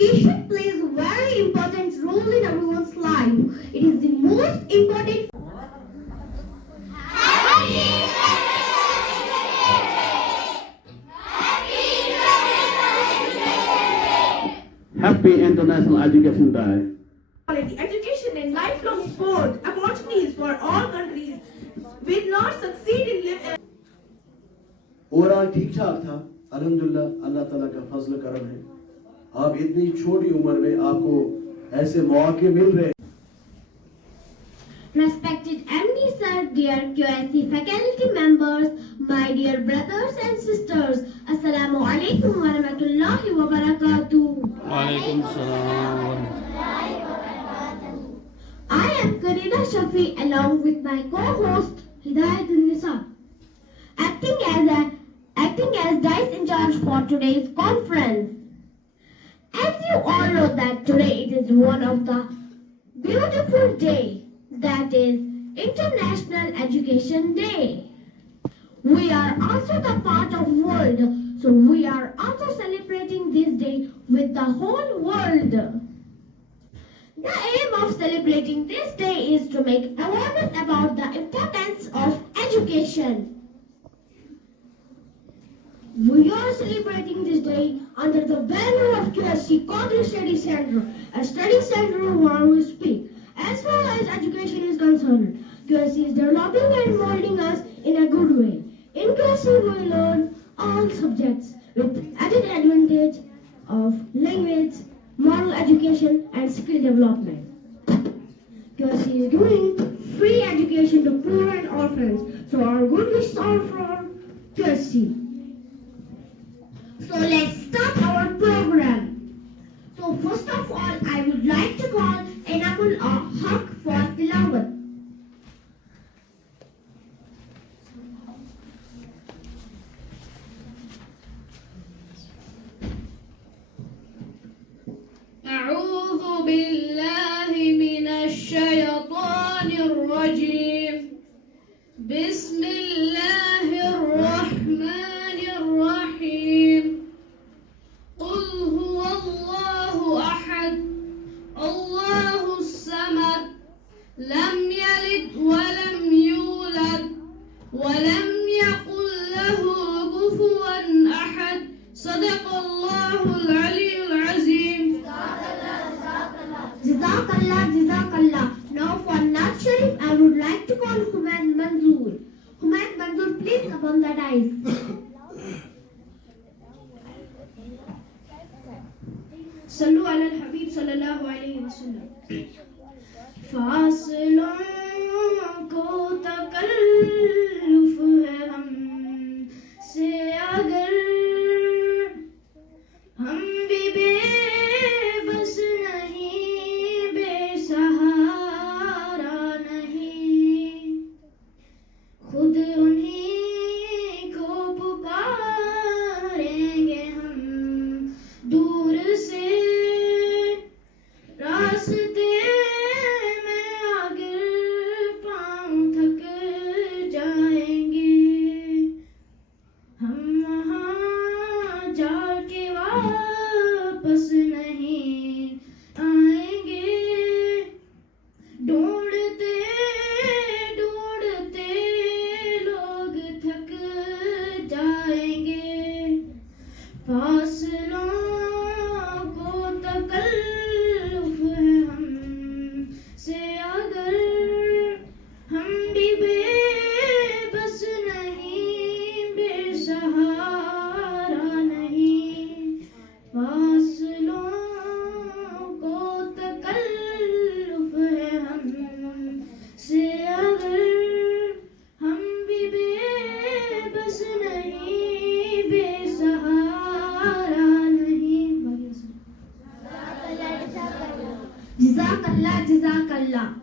Education plays a very important role in everyone's life. It is the most important. Happy International Education Day. Quality education and lifelong sport opportunities for all countries will not succeed in living. Overall ठीक ठाक था अल्हम्दुलिल्लाह अल्लाह ताला का फजल करम है आप इतनी छोटी उम्र में आपको ऐसे मौके मिल रहे हैं Respected MD sir, dear QSC faculty members, my dear brothers and sisters, Assalamu alaikum wa rahmatullahi wa barakatuh. Walaikum salam. I am Karina Shafi along with my co-host Hidayatul Nisa, acting as dice in charge for today's conference. As you all know that today it is one of the beautiful day, that is International Education Day. We are also the part of world, so we are also celebrating this day with the whole world. The aim of celebrating this day is to make awareness about the importance of education. We are celebrating this day under the banner of QSC Quadri Study Center, a study center where we speak. As far as education is concerned, QSC is developing and molding us in a good way. In QSC, we learn all subjects with added advantage of language, moral education, and skill development. QSC is giving free education to poor and orphans, so our good wishes are from QSC. So let's start our program. So first of all, I would like to call Enamul Haq for Tilawat. أعوذ بالله من الشيطان الرجيم بسم الله الرحمن الرحيم قل هو الله أحد الله الصمد لم يلد ولم يولد ولم يكن له كفوا أحد صدق الله العلي العظيم Jazakallah. Now for Naz Sharif, I would like to call Humayed Manzoor. Humayed Manzoor, please come on the dice. صلوا على الحبيب صلى الله عليه وسلم फासलों को तकल्लुफ है हम से अगर हम भी बेबस नहीं बेसहारा नहीं खुद उन्हीं को पुकारेंगे हम दूर से रास्ते में अगर पाँव थक जाएंगे हम वहाँ जाके वापस नहीं आएंगे ढूंढते ढूंढते लोग थक जाएंगे फासलों को तकल्लुफ है हम से अगर हम भी बेबस नहीं बेसहारा नहीं फासलों को तकल्लुफ है हम से अगर हम भी बेबस नहीं बेसहारा नहीं Jazakallah.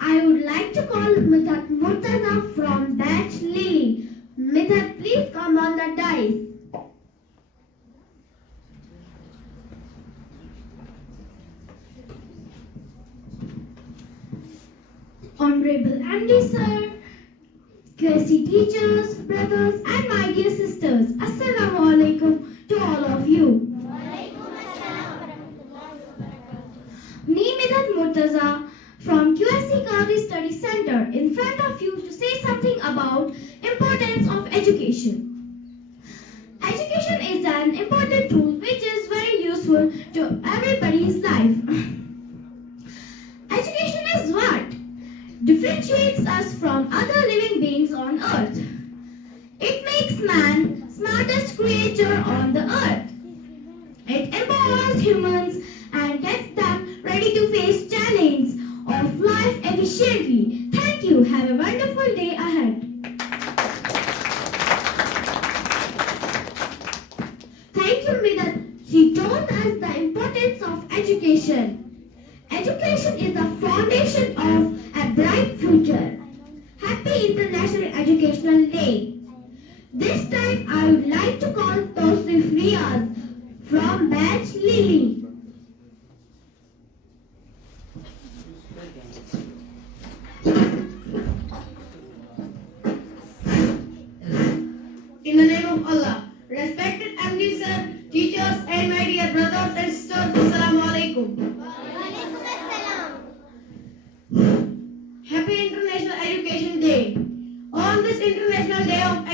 I would like to call Midhat Murtaza from Batch Lily. Midhat, please come on the dice. Honorable MD Sir, QSC teachers, brothers, and my dear sisters, Assalamu alaikum to all of you. Murtaza from QSC Qadri Study Center in front of you to say something about importance of education. Education is an important tool which is very useful to everybody's life. Education is what differentiates us from other living beings on earth. It makes man smartest creature on the earth. It empowers humans and gets them ready to face challenges of life efficiently. Thank you. Have a wonderful day ahead. Thank you, Mida. She told us the importance of education. Education is the foundation of a bright future. Happy International Educational Day. This time I would like to call Tosif Riyaz from Batch Lily. In the name of Allah, respected MD sir, teachers and my dear brothers and sisters, Assalamu alaikum. Happy International Education Day. On this International Day of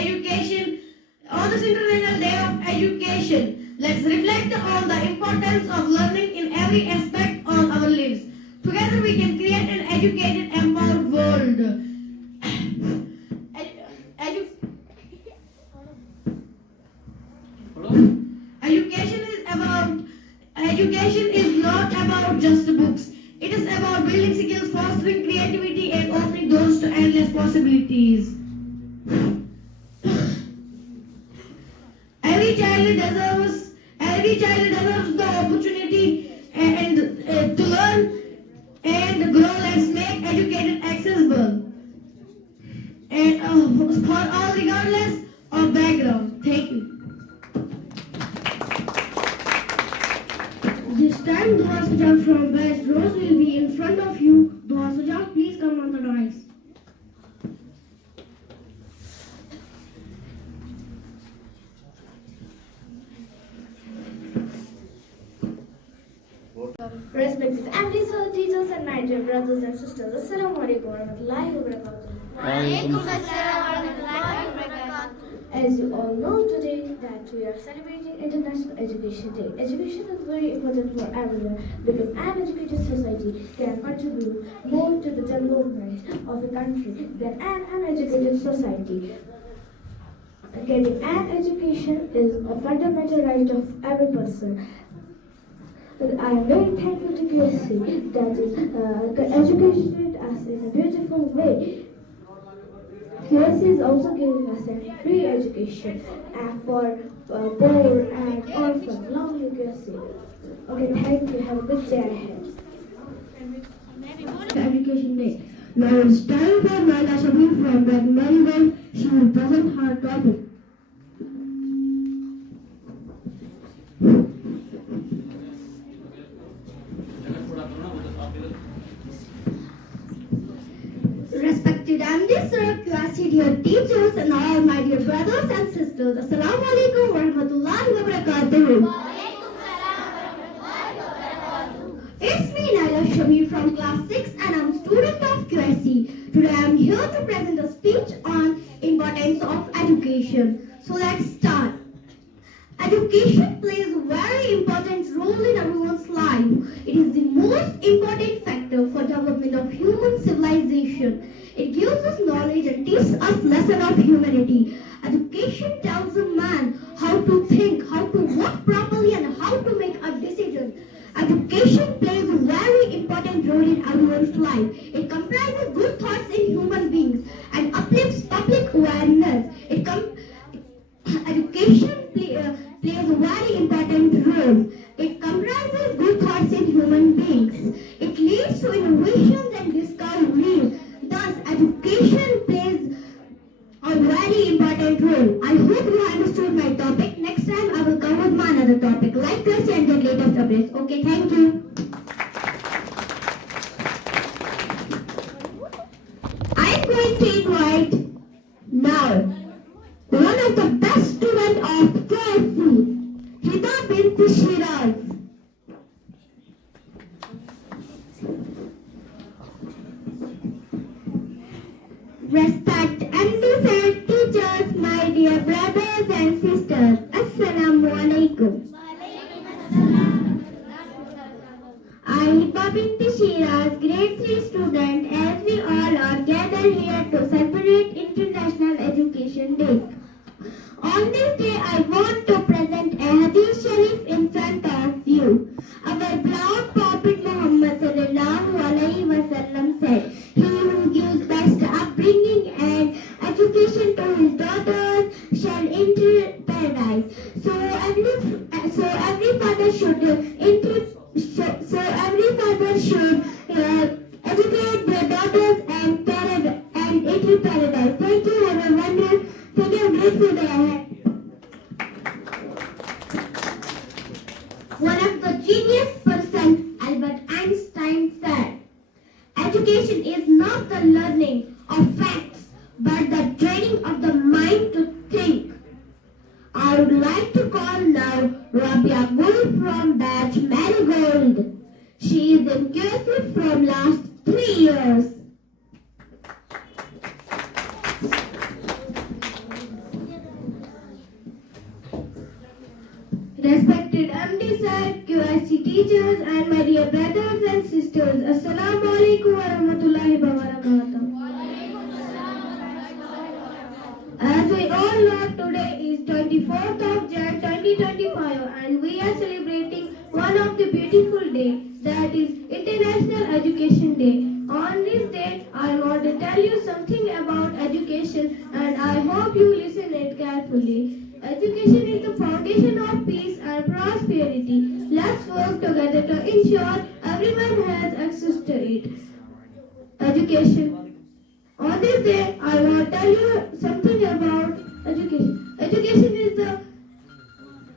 Education, let's reflect on the importance of learning in every aspect of our lives. Together we can create an educated, empowered world. Education is not about just books. It is about building skills, fostering creativity, and opening doors to endless possibilities. Every child deserves the opportunity and to learn and grow. Let's make education accessible and for all regardless of background. Thank you. This time, Dua Sajak from Batch Rose will be in front of you. Dua Sajak, please come on the rise. Respected MD sir, teachers and my dear brothers and sisters, Assalamu alaikum warahmatullahi wabarakatuh. As you all know today that we are celebrating International Education Day. Education is very important for everyone because an educated society can contribute more to the development of a country than an uneducated society. Getting an education is a fundamental right of every person. I am very thankful to QSC that is educated us in a beautiful way. QSC is also giving us a free education for poor and orphans. Love you, QSC. Okay, thank you. Have a good day ahead. Education Day. Now it's time for Naila Shabir from Batch Marigold. She will present her topic. Respected MD sir, QSC dear teachers and all my dear brothers and sisters, Assalamu alaikum warahmatullahi wabarakatuh. It's me Naila Shabir from class 6 and I'm student of QSC. Today I'm here to present a speech on importance of education. So let's start. Education plays a very important role in everyone's life. It is the most important factor for development of human civilization. It gives us knowledge and teaches us lesson of humanity. Education tells a man how to think, how to work properly and how to make a decision. Education plays a very important role in everyone's life. It comprises good thoughts in human beings and uplifts public awareness. Education plays a very important role. It comprises good thoughts in human beings. It leads to innovations and discoveries. Thus, education plays a very important role. I hope you understood my topic. Next time I will come with my another topic like this and get latest updates. Okay, thank you. I am going to invite now one of the best students of KFC, Hida Bint Shiraz. Respect and deserved teachers, my dear brothers and sisters. Assalamu alaikum. I, Hiba Binti Shiraz, grade 3 student, as we all are gathered here to celebrate International Education Day. On this day, I want to present a Hadith Sharif in front of you. Our beloved Prophet Muhammad sallallahu alaihi wasallam said, "He who gives best upbringing and education to his daughters shall enter paradise." So every father should educate their daughters and enter paradise. Thank you. Have a wonderful. Thank you. Grateful day ahead. One of the genius person, Albert Einstein, said, "Education is not the learning of facts, but the training of the mind to think." I would like to call now Rabia Gul from batch Marigold. She is in QC from last 3 years. Respected MD sir, QSC teachers and my dear brothers and sisters, Assalamu alaikum wa rahmatullahi wa barakatuh. As we all know, today is 24th of Jan 2025 and we are celebrating one of the beautiful days, that is International Education Day. On this day, I want to tell you something about education and I hope you listen it carefully. Education is the foundation of peace and prosperity. Let's work together to ensure everyone has access to it. Education. On this day, I want to tell you something about education. Education is the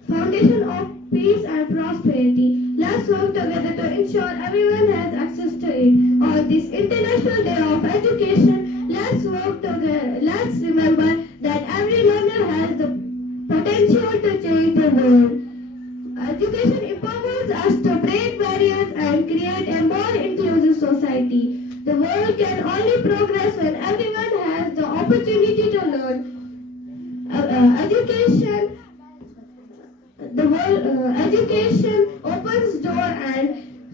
foundation of peace and prosperity. Let's work together to ensure everyone has access to it. On this International Day of Education, let's work together. Let's remember that every learner has the potential to change the world. Education empowers us to break barriers and create a more inclusive society. The world can only progress when everyone has the opportunity to learn. Education opens doors and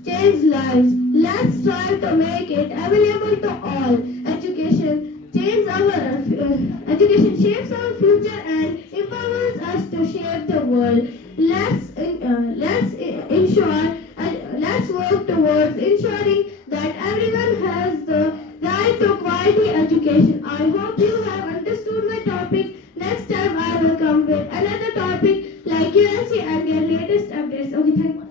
changes lives. Let's strive to make it available to all. Education shapes our future and empowers us to shape the world. Let's work towards ensuring that everyone has the right to quality education. I hope you have understood my topic. Next time I will come with another topic like USC and their latest updates. Okay, thank you.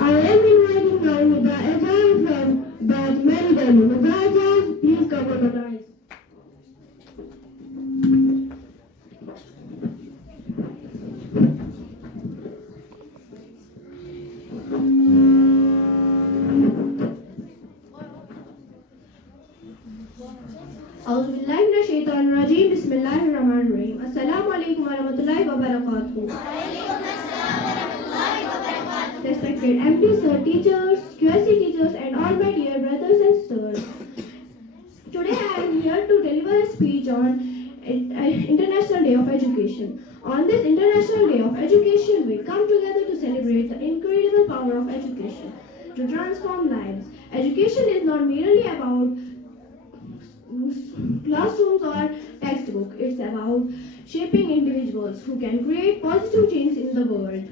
I am inviting now Nida Ajay from Bad Marigold. Nida Ajay, please come on the rise. Auzubillahiminash-shaytanir-rajeem. Bismillahir-rahmanir-rahim. Assalamu alaikum warahmatullahi wabarakatuh. Respected MD sir, teachers, QSC teachers and all my dear brothers and sisters. Today I am here to deliver a speech on International Day of Education. On this International Day of Education, we come together to celebrate the incredible power of education to transform lives. Education is not merely about classrooms or textbook. It's about shaping individuals who can create positive change in the world.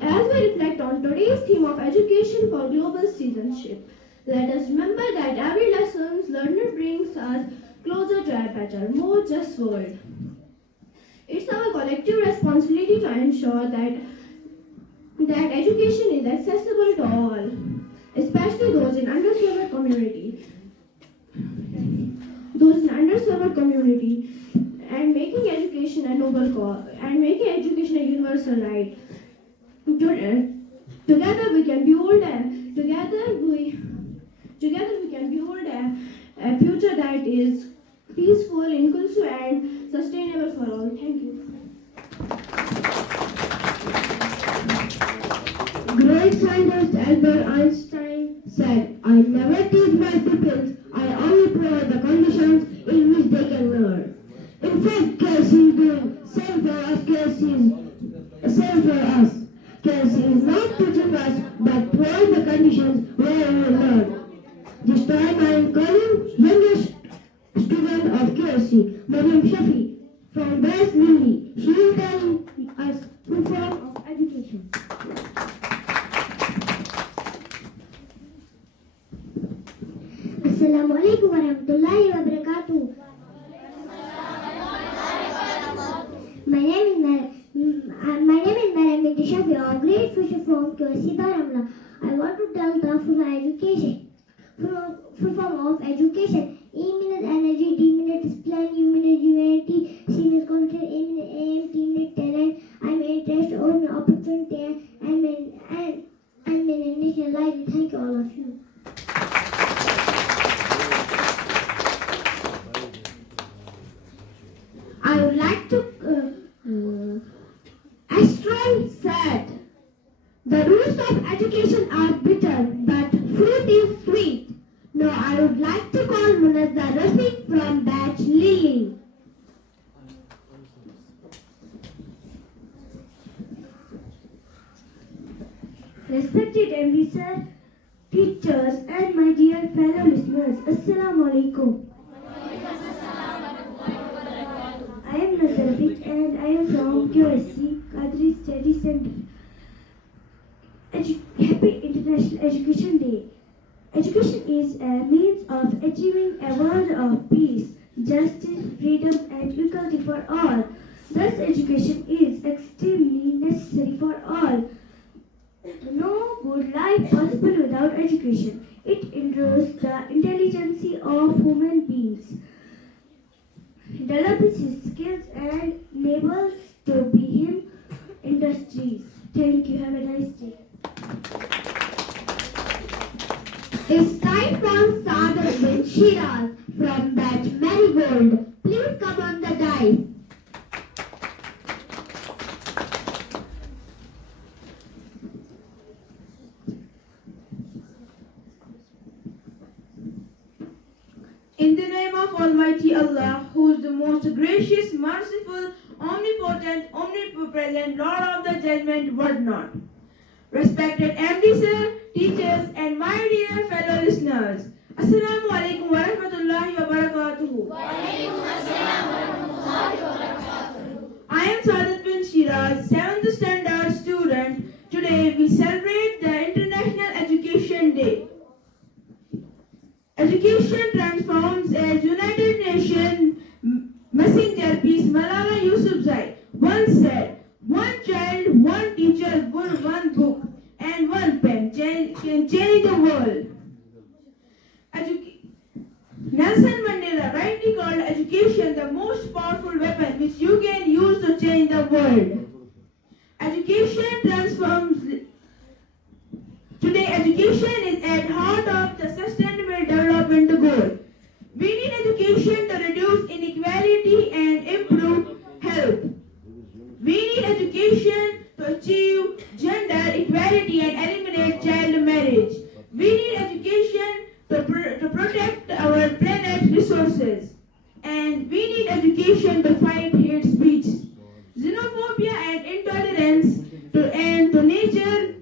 As we reflect on today's theme of education for global citizenship, let us remember that every lesson learner brings us closer to a better, more just world. It's our collective responsibility to ensure that education is accessible to all, especially those in underserved communities. And making education a noble cause and making education a universal right. Together we can build a future that is peaceful, inclusive, and sustainable for all. Thank you. Great scientist Albert Einstein said, "I never doing same for us, same for us. QSC is not teaching us, but provide the conditions where we learn. This time I am calling youngest student of QSC, Mariam Shafi, from West Lily. She will tell us full form of education. Assalamu alaikum warahmatullahi wabarakatuh. My name is Mariam Binti Shafi, a grade fisher from QSC Dharamla. I want to tell the full education. Full form of education. E minus energy, D minus plan, U minus unity, C minus constant, A minus aim, T minus talent, I minus interest, O minus opportunity, and minus nationality. Thank you all of you. I would like to Astral said, the rules of education are bitter, but fruit is sweet. Now I would like to call Munazza Rafiq from Batch Lily. Respected MD sir, teachers and my dear fellow listeners, Assalamu alaikum. I am Nazar Rafiq and I am from QSC Qadri Study Center. Happy International Education Day. Education is a means of achieving a world of peace, justice, freedom and equality for all. Thus, education is extremely necessary for all. No good life possible without education. It improves the intelligence of human beings, develops his skills and enables to be him industries. Thank you. Have a nice day. It's time from Sadar bin Shiraz from Batch Marigold. Please come on the dice. In the name of Almighty Allah, who is the most gracious, merciful, omnipotent, omnipresent, Lord of the judgment, word not. Respected MD sir, teachers, and my dear fellow listeners, Assalamu alaikum wa rahmatullahi wa barakatuhu. I am Sadat bin Shiraz, 7th standard student. Today we celebrate the International Education Day. Education transforms as United Nations Messenger, peace, Malala Yousafzai once said, one child, one teacher, one book, and one pen can change the world. Nelson Mandela rightly called education the most powerful weapon which you can use to change the world. Education transforms. Today, education is at heart of the Sustainable Development Goal. We need education to reduce inequality and improve health. We need education to achieve gender equality and eliminate child marriage. We need education to protect our planet's resources. And we need education to fight hate speech, xenophobia and intolerance, to end to nature,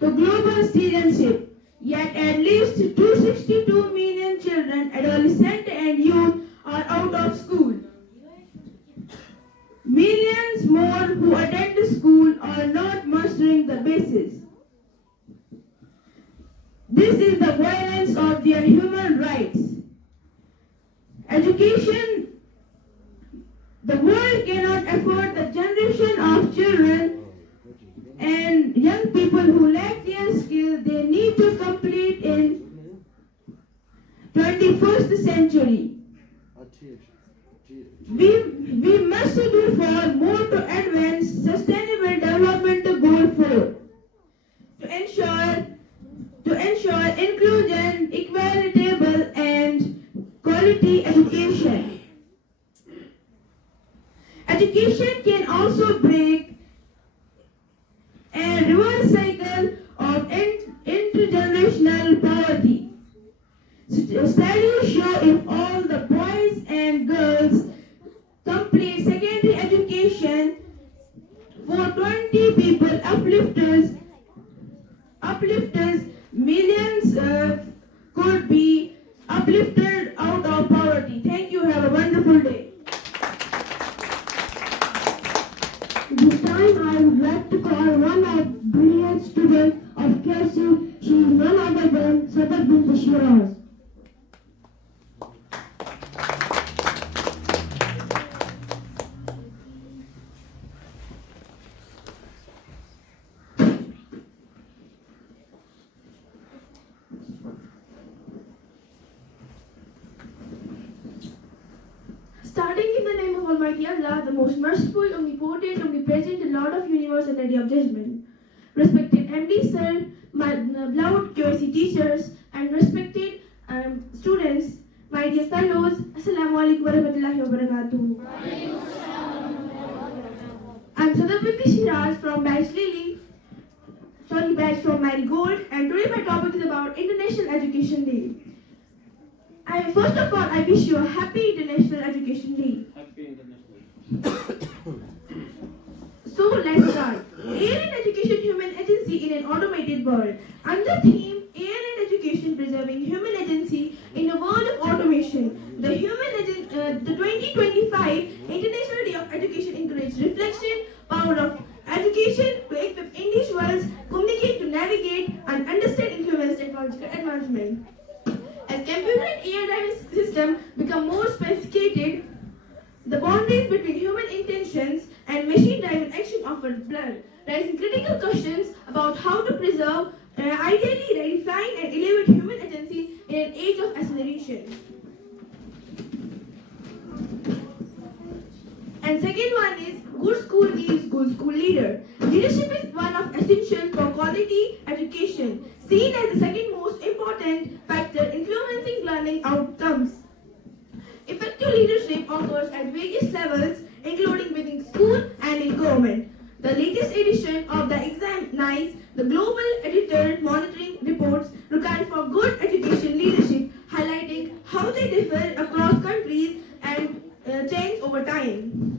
to global citizenship. Yet at least 262 million children, adolescents and youth are out of school. Millions more who attend school are not mastering the basics. This is the violence of their human rights. Education, the world cannot afford the generation of children and young people who lack their skills they need to complete in 21st century. We must do for more to advance Sustainable Development Goal 4 to ensure inclusion, equitable and quality education. Education can also break and reverse cycle of intergenerational poverty. Studies show if all the boys and girls complete secondary education for 20 people, uplifters, millions could be uplifted out of poverty. Thank you. Have a wonderful day. This time I would like to call one of brilliant students of KSU. She is none other than Sadat bint Shiraz. Starting in the name of Almighty Allah, the most merciful, omnipotent, omnipresent, the Lord of universe and the day of judgment. Respected MD Sir, my beloved QSC teachers, and respected students, my dear fellows, Assalamu alaikum warahmatullahi wabarakatuh. I'm Sadat bint Shiraz from batch from Marigold, and today my topic is about International Education Day. First of all, I wish you a happy International Education Day. Happy International. So let's start. Alien Education Human Agency in an Automated World. Under theme Alien Education Preserving Human Agency in a World of Automation, the 2025 International Day of Education encourages reflection, power of education to equip individuals, communicate to navigate and understand influence technological advancement. As computer and AI-driven systems become more sophisticated, the boundaries between human intentions and machine-driven action often blur, raising critical questions about how to preserve, ideally redefine and elevate human agency in an age of acceleration. And second one is good school needs good school leader. Leadership is one of essential for quality education, seen as the second most important factor influencing learning outcomes. Effective leadership occurs at various levels, including within school and in government. The latest edition of the examines the global editor monitoring reports required for good education leadership, highlighting how they differ across countries and change over time.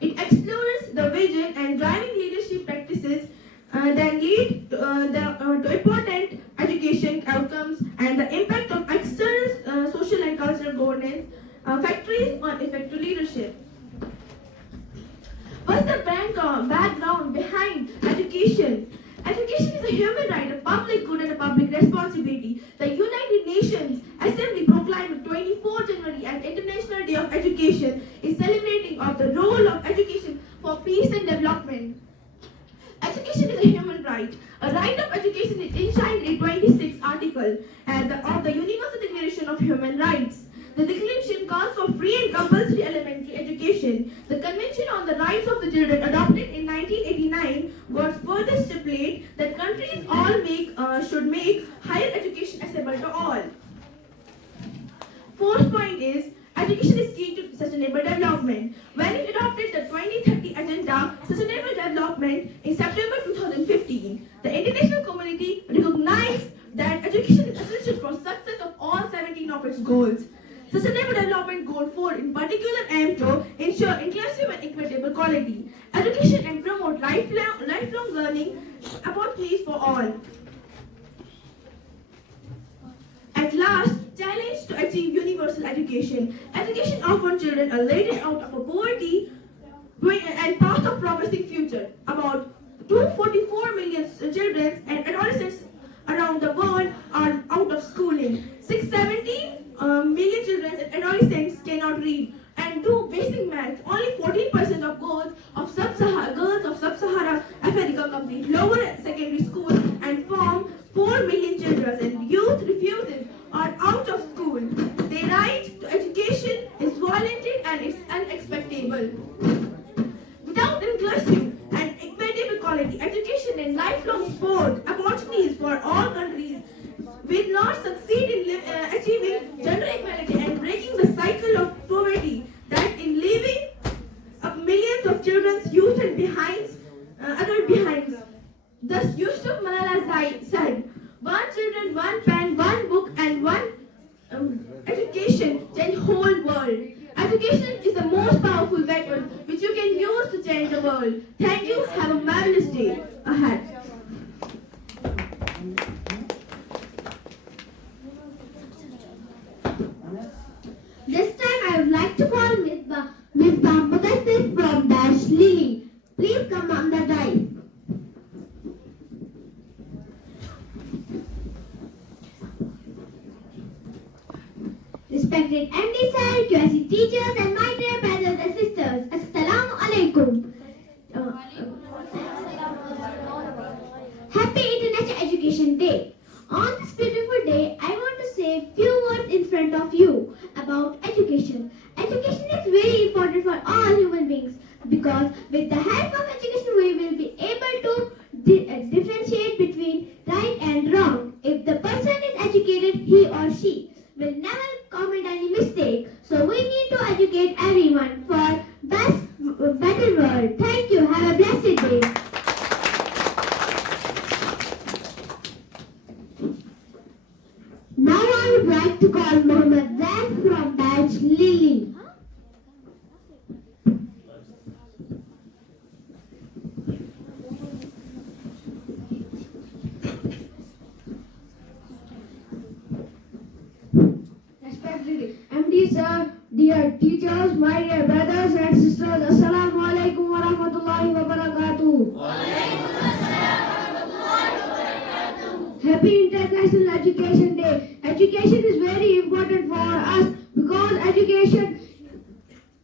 It explores the vision and driving leadership practices that lead to important education outcomes and the impact of external social and cultural governance factors on effective leadership. What's the background behind education? Education is a human right, a public good and a public responsibility. The United Nations Assembly proclaimed 24 January as International Day of Education is celebrating of the role of education for peace and development. Education is a human right. A right of education is enshrined in 26th article of the Universal Declaration of Human Rights. The declaration calls for free and compulsory elementary education. The Convention on the Rights of the Children, adopted in 1989, was further stipulate that countries should make higher education accessible to all. Fourth point is education is key to sustainable development. When it adopted the 2030 Agenda Sustainable Development in September 2015, the international community recognized that education is essential for success of all 17 of its goals. Sustainable Development Goal 4 in particular aims to ensure inclusive and equitable quality, education and promote lifelong learning opportunities for all. At last, challenge to achieve universal education. Education offers children a ladder out of poverty and path of promising future. About 244 million children and adolescents around the world are out of schooling. 670 million children and adolescents cannot read and do basic maths. Only 14% of girls of Sub-Saharan Africa complete lower secondary school and form 4 million children and youth refuses are out of school. Their right to education is voluntary and it's unexpectable. Without inclusive and equitable quality education and lifelong sport opportunities for all countries will not succeed in achieving gender equality and breaking the cycle of poverty that in leaving millions of children's youth and adult behinds. Thus Yusuf Malala said, one children, one pen, one book and one education change whole world. Education is the most powerful weapon which you can use to change the world. Thank you. Have a marvelous day ahead. This time I would like to call Miss Mudassir from Dash Lily. Please come on the dais. Respected MD sir, QSC teachers and my dear brothers and sisters, Assalamu alaikum. Happy International Education Day. On this beautiful day, I want to say a few words in front of you about education. Education is very important for all human beings because with the help of education we will be able to differentiate between right and wrong. If the person is educated, he or she will never commit any mistake. So we need to educate everyone for better world. Thank you. Have a blessed day. Now I would like to call Mohammed Zaid from Batch Lily. Respected MD sir, dear teachers, my dear brothers and sisters, Assalamu alaikum wa rahmatullahi wa barakatuh. Happy International Education Day. Education is very important for us because education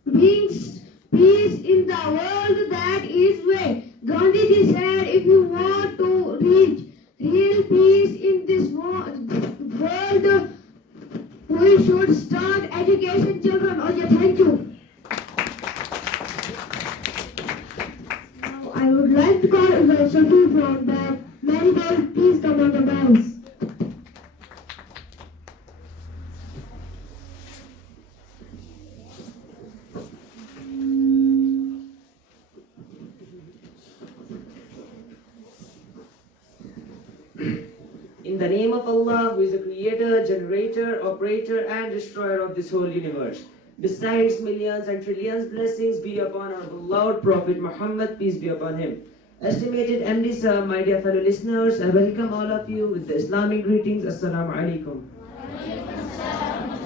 brings peace in the world. That is why Gandhiji said if you want to reach real peace in this world, we should start education children. Okay, thank you. Now I would like to call Shafi from that. Marigold, please come on the dais. In the name of Allah, who is the creator, generator, operator, and destroyer of this whole universe. Besides millions and trillions blessings be upon our beloved Prophet Muhammad, peace be upon him. Estimated MD sir, my dear fellow listeners, I welcome all of you with the Islamic greetings. Assalamu alaikum.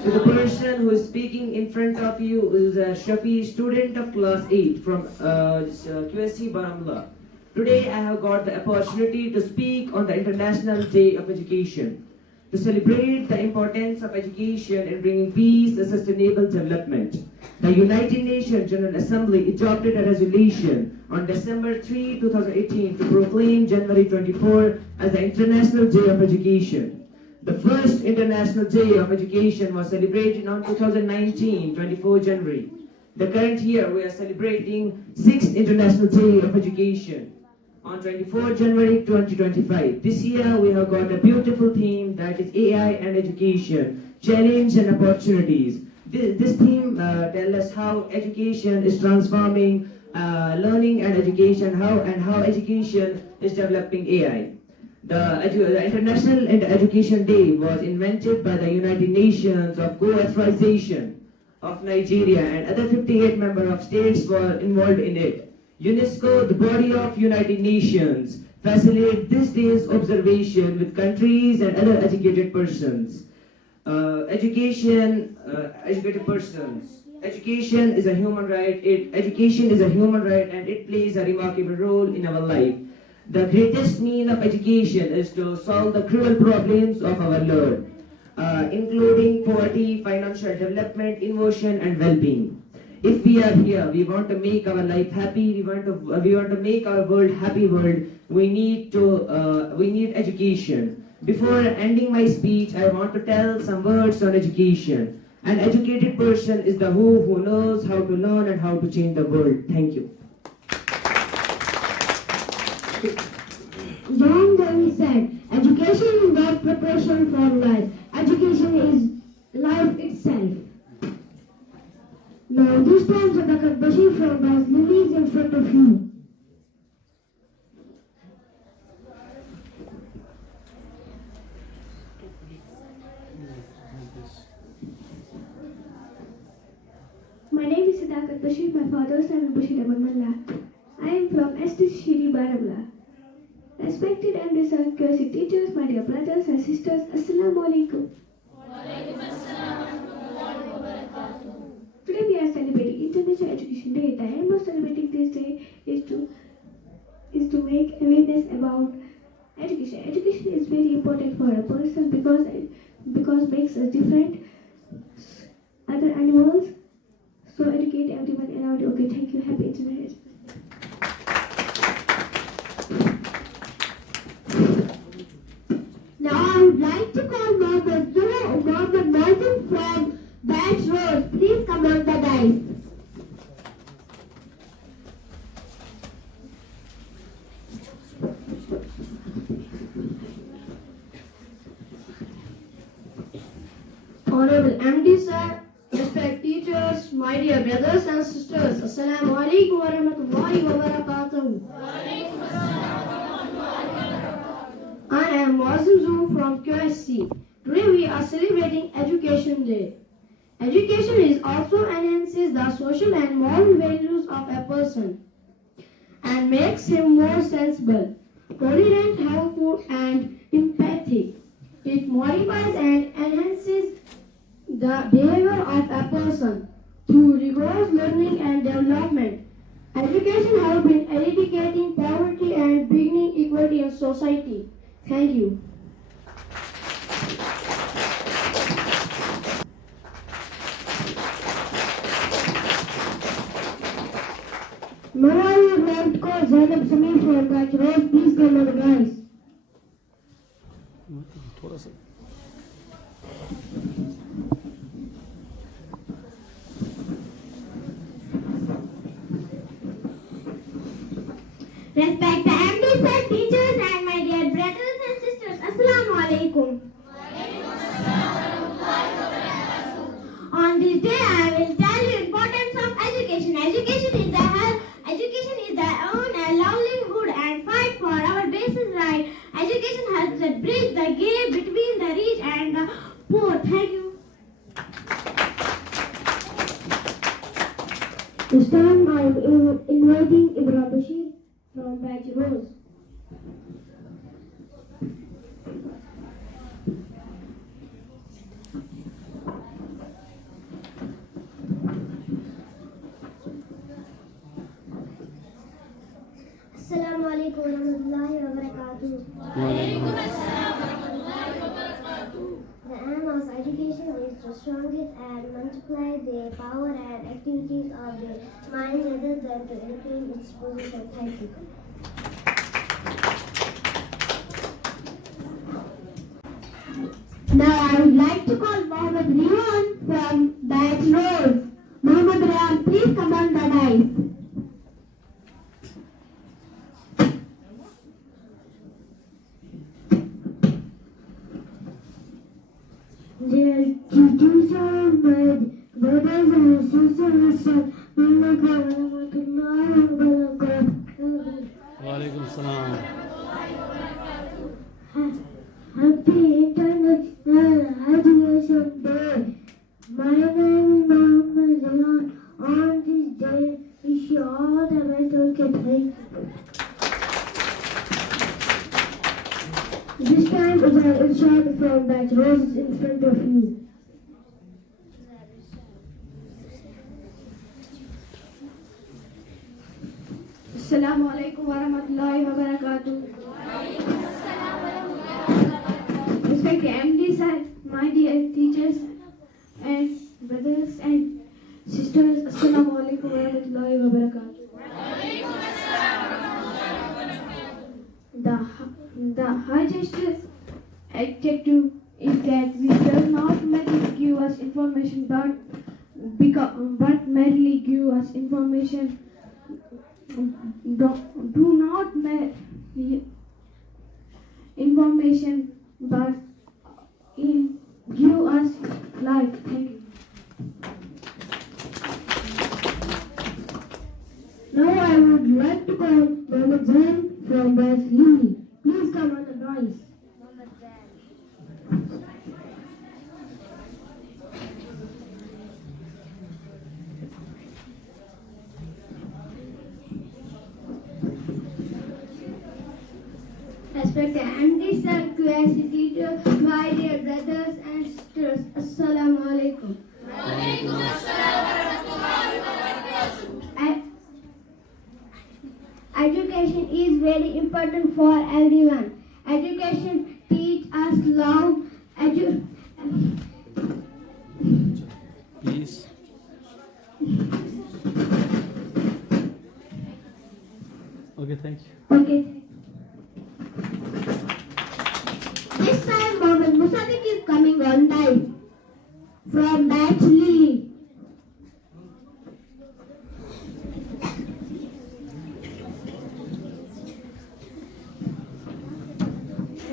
So the person who is speaking in front of you is a Shafi, student of class 8 from QSC Baramulla. Today I have got the opportunity to speak on the International Day of Education, to celebrate the importance of education in bringing peace and sustainable development. The United Nations General Assembly adopted a resolution on December 3, 2018 to proclaim January 24 as the International Day of Education. The first International Day of Education was celebrated on 2019, 24 January. The current year we are celebrating 6th International Day of Education on 24 January 2025. This year we have got a beautiful theme, that is AI and education, challenge and opportunities. This theme tells us how education is transforming learning and education, how education is developing AI. The International Education Day was invented by the United Nations of Co-authorization of Nigeria, and other 58 member of states were involved in it. UNESCO, the body of United Nations, facilitate this day's observation with countries and other educated persons. Educated persons. Education is a human right. Education is a human right, and it plays a remarkable role in our life. The greatest mean of education is to solve the cruel problems of our world, including poverty, financial development, innovation, and well-being. If we are here, we want to make our life happy. We want to make our world happy world. We need education. Before ending my speech, I want to tell some words on education. An educated person is the who knows how to learn and how to change the world. Thank you. John Dewey said, education is not preparation for life. Education is life itself. Now this time Sadaqat Bashir from Bas Lily is in front of you. Mohammad Bashir. My father's name is Bashir Ahmad Malla. I am from ST Shiri Baramla. Respected and distinguished QC teachers, my dear brothers and sisters, Assalamu alaikum. Today we are celebrating International Education Day. The aim of celebrating this day is to make awareness about education. Education is very important for a person because it makes us different other animals. So educate everyone around you. Okay, thank you. Happy International. Now I would like to call Mohammed Martin from Batch Road. Please come on the dais. Honorable MD sir, respected teachers, my dear brothers and sisters, Assalamu alaikum wa rahmatullahi wa barakatuh. I am Wazim Zoo from QSC. Today we are celebrating Education Day. Education is also enhances the social and moral values of a person and makes him more sensible, tolerant, helpful and empathic. It modifies and enhances the behavior of a person through rigorous learning and development. Education helps in eradicating poverty and bringing equality in society. Thank you. Now I would like to call Zainab Samir from Batch Road. Please come on the guys. थोड़ा सा Respect the MD sir, teachers and my dear brothers and sisters. Assalamu alaikum. On this day, I will tell you importance of education. Education is the own a livelihood and fight for our basic right. Education helps us bridge the gap between the rich and the poor. Thank you. This time I am inviting Ibrahim Bashir from Batch Rose. Assalamu alaikum wa rahmatullahi wa barakatuh. The aim of education is to strengthen and multiply the power and activities of the mind rather than to increase its position. Thank you. Now I would like to call Mohammed Riwan from Batch Rose. Mohammed Riwan, please come on the dais. Dear teachers, my brothers and sisters, Assalamu warahmatullahi wabarakatuh. वालेकुम सलाम Happy International Education Day. My name is Mohammed Riwan. On this day, wish you all the best. Okay, thank you. This time is an Irshad from Batch Roses in front of you. Assalamu alaikum wa rahmatullahi wa barakatuh. Respected MD sir, my dear teachers and brothers and sisters, Assalamu alaikum wa rahmatullahi wa barakatuh. The highest adjective is that we does not merely give us information but merely give us information. Do not information but give us life. Thank you. Now I would like to call Mohammed Zain from Baslini. Please come on the noise. Respected aunties and QIC teachers, my dear brothers and sisters, Assalamu alaikum. Education is very important for everyone. Education teaches us love. Peace. Okay, thank you. Okay. This time, Mohammed Musaddiq is coming on time from batch Lily.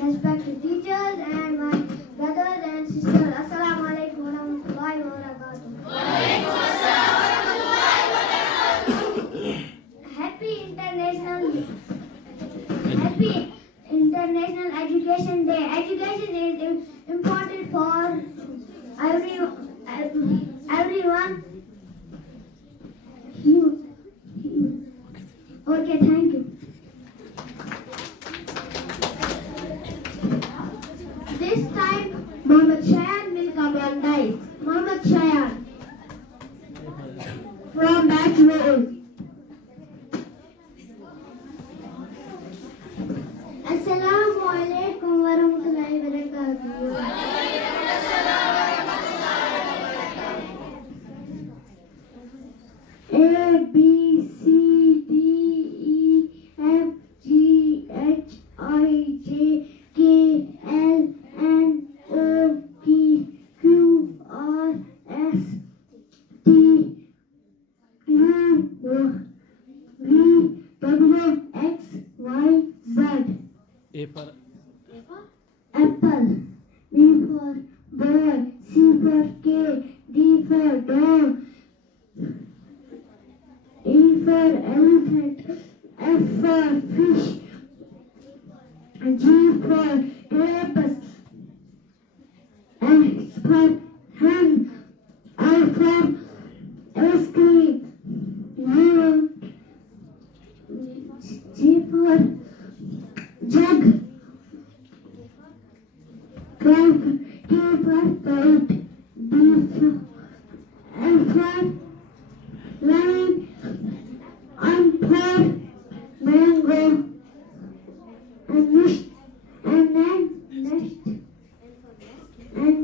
Respected teachers and my brothers and sisters, Assalamu alaikum wa rahmatullahi wa barakatuh. Happy International Education Day. Education is important for everyone. Okay, thank you. This time, Mohammed Shayan will come on dice. Mohammed Shayan from batch row. Assalamu alaikum wa rahmatullahi wa barakatuh. A, B, C, D, E, F, G, H, I, J, K, L, M, O, P, Q, R, S, T, U, V, W, X, Y, Z. A for Apple, B for boy, C for K, D for dog, E for elephant, F for fish, G for grapes, H for hen, I for ice cream, G for jug, K for kite, D for L for line, M for mango, and nest, and then nest, and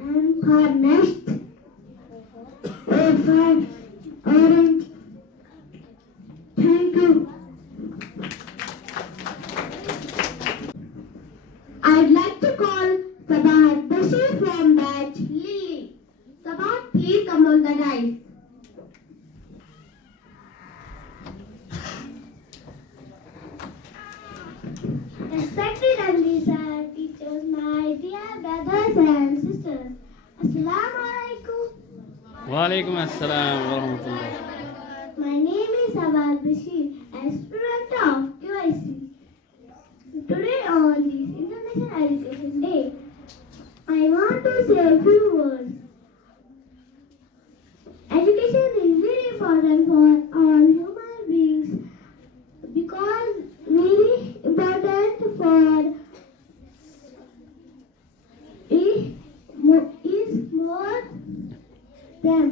N for nest, O for orange. Thank you. I'd like to call Sabat Bashir from batch Lily. Sabat, please come on the dice. Respected aunties and teachers, my dear brothers and sisters, Assalamu alaikum. Walaikum assalam wa rahmatullah. My name is Sabat Bashir, a student of QIC. Today on this International Education Day, I want to say a few words. Education is very important for all human beings because very important for is more than.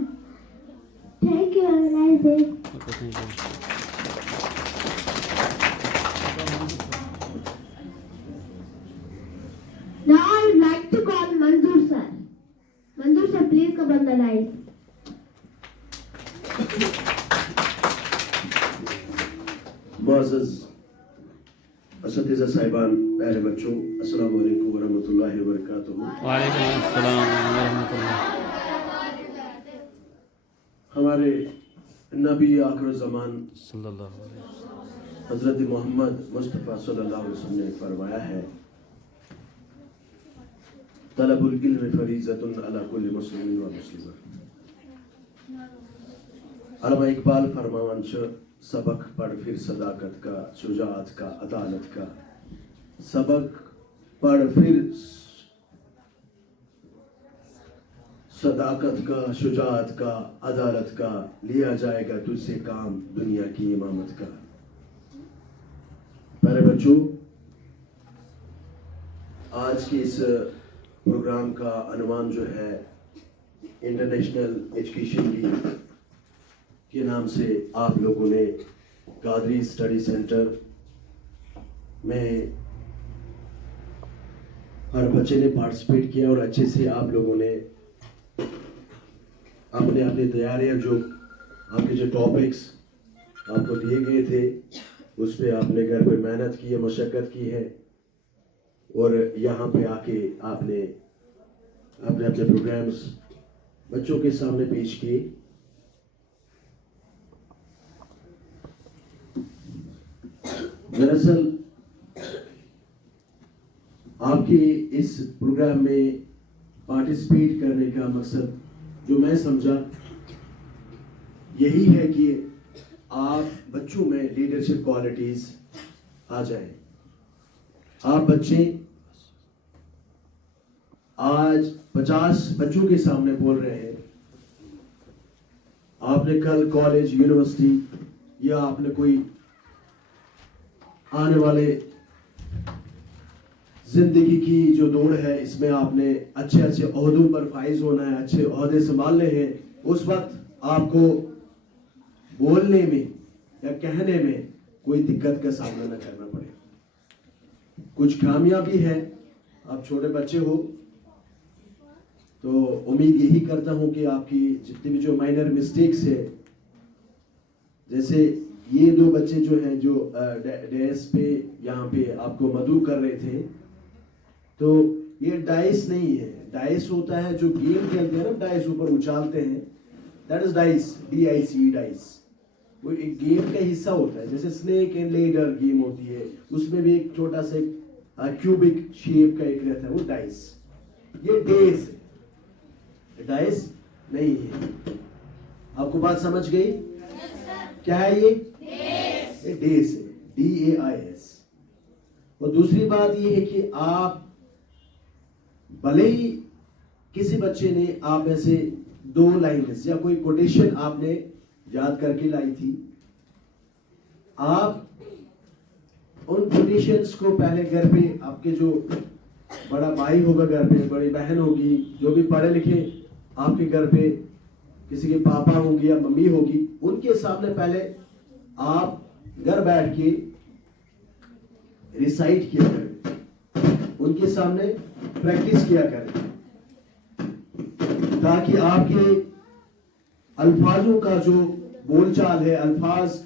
Thank you, have a nice day. Okay, thank you. Now I would like to call Manzoor sir. Manzoor sir, please come on the line. मुअज़्ज़ज़ असतिज़ा साहिबान, प्यारे बच्चों, अस्सलामु अलैकुम व रहमतुल्लाहि व बरकातुहू। वालेकुम अस्सलाम व रहमतुल्लाह। हमारे नबी आखिर ज़मान सल्लल्लाहु अलैहि वसल्लम हज़रत मोहम्मद मुस्तफ़ा सल्लल्लाहु अलैहि वसल्लम ने फरमाया है, तलबुल इल्म फरीज़तुन अला कुल्लि मुस्लिमिन व मुस्लिमा। अल्लामा इकबाल फरमावन छ, सबक पढ़ फिर सदाकत का, शुजाअत का, अदालत का। सबक पढ़ फिर सदाकत का, शुजाअत का, अदालत का, लिया जाएगा तुझसे काम दुनिया की इमामत का। बच्चों, आज के इस प्रोग्राम का अनुमान जो है इंटरनेशनल एजुकेशन वीक के नाम से आप लोगों ने कादरी स्टडी सेंटर में हर बच्चे ने पार्टिसिपेट किया और अच्छे से आप लोगों ने अपने अपनी तैयारियां, जो आपके जो टॉपिक्स आपको दिए गए थे उस पर आपने घर पे मेहनत की है, मशक्क़त की है और यहाँ पे आके आपने अपने अपने प्रोग्राम्स बच्चों के सामने पेश किए। दरअसल आपके इस प्रोग्राम में पार्टिसिपेट करने का मकसद जो मैं समझा यही है कि आप बच्चों में लीडरशिप क्वालिटीज आ जाए। आप बच्चे आज 50 बच्चों के सामने बोल रहे हैं, आपने कल कॉलेज, यूनिवर्सिटी या आपने कोई आने वाले जिंदगी की जो दौड़ है इसमें आपने अच्छे अच्छे ओहदों पर फाइज होना है, अच्छे ओहदे संभालने हैं, उस वक्त आपको बोलने में या कहने में कोई दिक्कत का सामना न करना पड़े। कुछ खामियां भी है, आप छोटे बच्चे हो तो उम्मीद यही करता हूं कि आपकी जितनी भी जो माइनर मिस्टेक्स है, जैसे ये दो बच्चे जो हैं जो डेस्क पे यहाँ पे आपको मदऊ कर रहे थे, तो ये डाइस नहीं है। डाइस होता है जो गेम खेलते हैं ना, डाइस ऊपर उछालते हैं, that is dice, DICE, dice. वो एक गेम का हिस्सा होता है, जैसे स्नेक एंड लेडर गेम होती है, उसमें भी एक छोटा सा क्यूबिक शेप का एक रहता है, वो डाइस। ये डेस है, डाइस नहीं है। आपको बात समझ गई? क्या है ये? डेस है, DAIS। और दूसरी बात ये है कि आप भले ही किसी बच्चे ने आप में से 2 लाइन्स या कोई कोटेशन आपने याद करके लाई थी, आप उन कोटेशंस को पहले घर पे, आपके जो बड़ा भाई होगा घर पे, बड़ी बहन होगी, जो भी पढ़े लिखे आपके घर पे किसी के पापा होंगे या मम्मी होगी, उनके सामने पहले आप घर बैठ के रिसाइट किया करें, उनके सामने प्रैक्टिस किया करें, ताकि आपके अल्फाजों का जो बोलचाल है, अल्फाज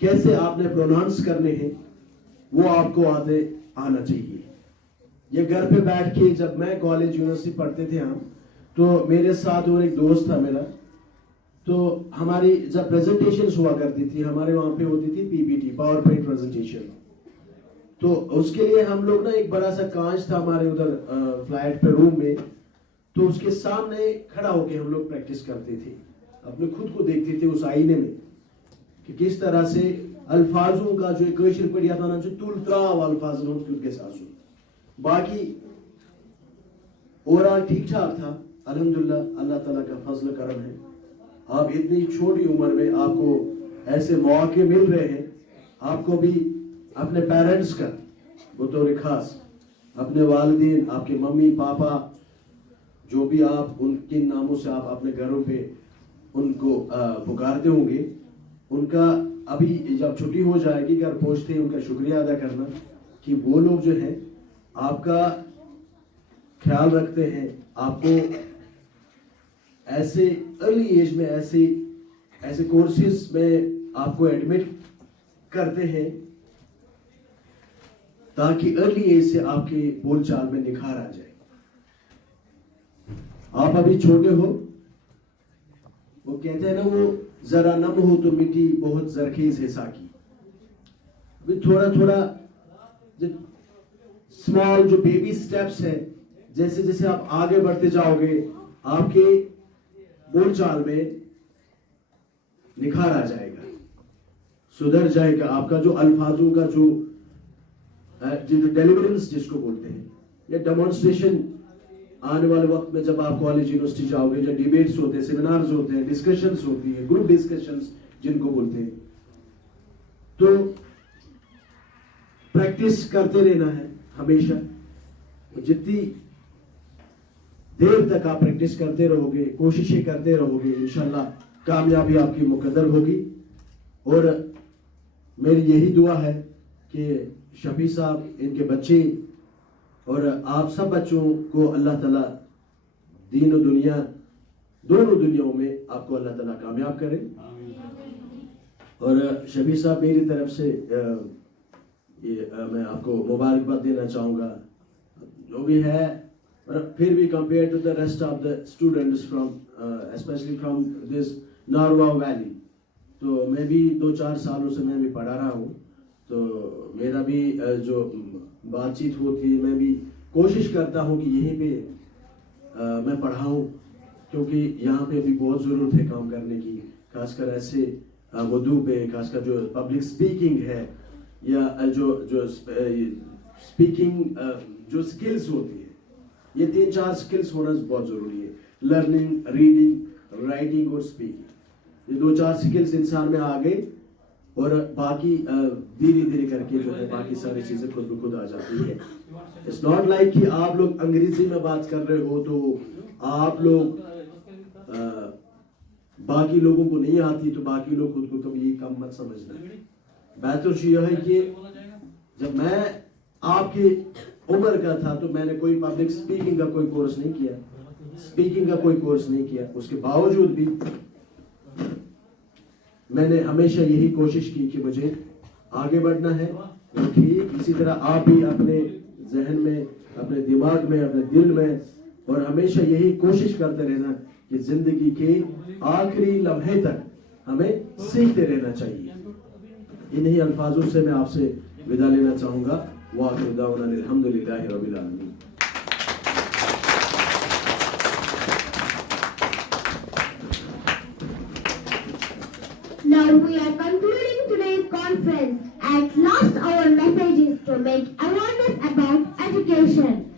कैसे आपने प्रोनाउंस करने हैं, वो आपको आना चाहिए। ये घर पे बैठ के, जब मैं कॉलेज यूनिवर्सिटी पढ़ते थे हम, तो मेरे साथ और एक दोस्त था मेरा, तो हमारी जब प्रेजेंटेशंस हुआ करती थी, हमारे वहां पे होती थी PPT, पावर पॉइंट प्रेजेंटेशन, तो उसके लिए हम लोग ना, एक बड़ा सा कांच था हमारे उधर फ्लैट पे रूम में, तो उसके सामने खड़ा होके हम लोग प्रैक्टिस करते थे, अपने खुद को देखते थे उस आईने में कि किस तरह से अल्फाजों का जो कशर पढ़िया था ना, जो तुल त्राव अल्फाज के साथ, बाकी ओवरऑल ठीक ठाक था अल्हम्दुलिल्लाह। अल्लाह ताला का फजल करम है, आप इतनी छोटी उम्र में आपको ऐसे मौके मिल रहे हैं, आपको भी अपने पेरेंट्स का बतौर खास, अपने वालिदैन, आपके मम्मी पापा, जो भी आप उनके नामों से आप अपने घरों पे उनको पुकारते होंगे, उनका अभी जब छुट्टी हो जाएगी घर पहुंचते ही उनका शुक्रिया अदा करना कि वो लोग जो है आपका ख्याल रखते हैं, आपको ऐसे अर्ली एज में ऐसे कोर्सेज में आपको एडमिट करते हैं, ताकि अर्ली एज से आपके बोलचाल में निखार आ जाए। आप अभी छोटे हो, वो कहते हैं ना, वो जरा नम हो तो मिट्टी बहुत जरखेज है साकी। थोड़ा थोड़ा स्मॉल जो बेबी स्टेप्स है, जैसे जैसे आप आगे बढ़ते जाओगे, आपके बोलचाल में निखार आ जाएगा, सुधर जाएगा। आपका जो अल्फाजों का जो डिलीवरेंस जिसको बोलते हैं, या डेमोन्स्ट्रेशन, आने वाले वक्त में जब आप कॉलेज यूनिवर्सिटी जाओगे, जब डिबेट्स होते हैं, सेमिनार्स होते हैं, डिस्कशंस होती है, ग्रुप डिस्कशंस जिनको बोलते हैं, तो प्रैक्टिस करते रहना है हमेशा। तो जितनी देर तक आप प्रैक्टिस करते रहोगे, कोशिशें करते रहोगे, इंशाल्लाह कामयाबी आपकी मुकद्दर होगी। और मेरी यही दुआ है कि शफी साहब, इनके बच्चे और आप सब बच्चों को अल्लाह ताला दीन और दुनिया दोनों दुनियाओं में आपको अल्लाह ताला कामयाब करे। और शफी साहब, मेरी तरफ से मैं आपको मुबारकबाद देना चाहूँगा। जो भी है, फिर भी compare to the rest of the students from specially from this Narwa valley, तो मैं भी 2-4 सालों से मैं भी पढ़ा रहा हूँ। तो मेरा भी जो बातचीत होती है, मैं भी कोशिश करता हूँ कि यहीं पे मैं पढ़ाऊँ, क्योंकि यहाँ पे भी बहुत ज़रूरत है काम करने की, खासकर ऐसे मौजू पे, खासकर जो पब्लिक स्पीकिंग है या जो स्पीकिंग जो स्किल्स होती है, ये 3-4 स्किल्स होना बहुत ज़रूरी है। लर्निंग, रीडिंग, राइटिंग और स्पीकिंग, ये 2-4 स्किल्स इंसान में आ गए और बाकी धीरे धीरे करके जो है बाकी सारी चीज़ें खुद ब खुद आ जाती है। इट्स नॉट लाइक कि आप लोग अंग्रेजी में बात कर रहे हो तो आप लोग बाकी लोगों को नहीं आती तो बाकी लोग खुद को कभी कम मत समझना। बेहतर यह है कि जब मैं आपकी उम्र का था तो मैंने कोई पब्लिक स्पीकिंग का कोई कोर्स नहीं किया, स्पीकिंग का कोई कोर्स नहीं किया। उसके बावजूद भी मैंने हमेशा यही कोशिश की कि मुझे आगे बढ़ना है। ठीक इसी तरह आप भी अपने जहन में, अपने दिमाग में, अपने दिल में और हमेशा यही कोशिश करते रहना कि जिंदगी के आखिरी लम्हे तक हमें सीखते रहना चाहिए। इन्हीं अल्फाजों से मैं आपसे विदा लेना चाहूँगा। वाक़िअ दावना अल्हम्दुलिल्लाहि रब्बिल आलमीन। Now we are concluding today's conference. At last, our message is to make awareness about education.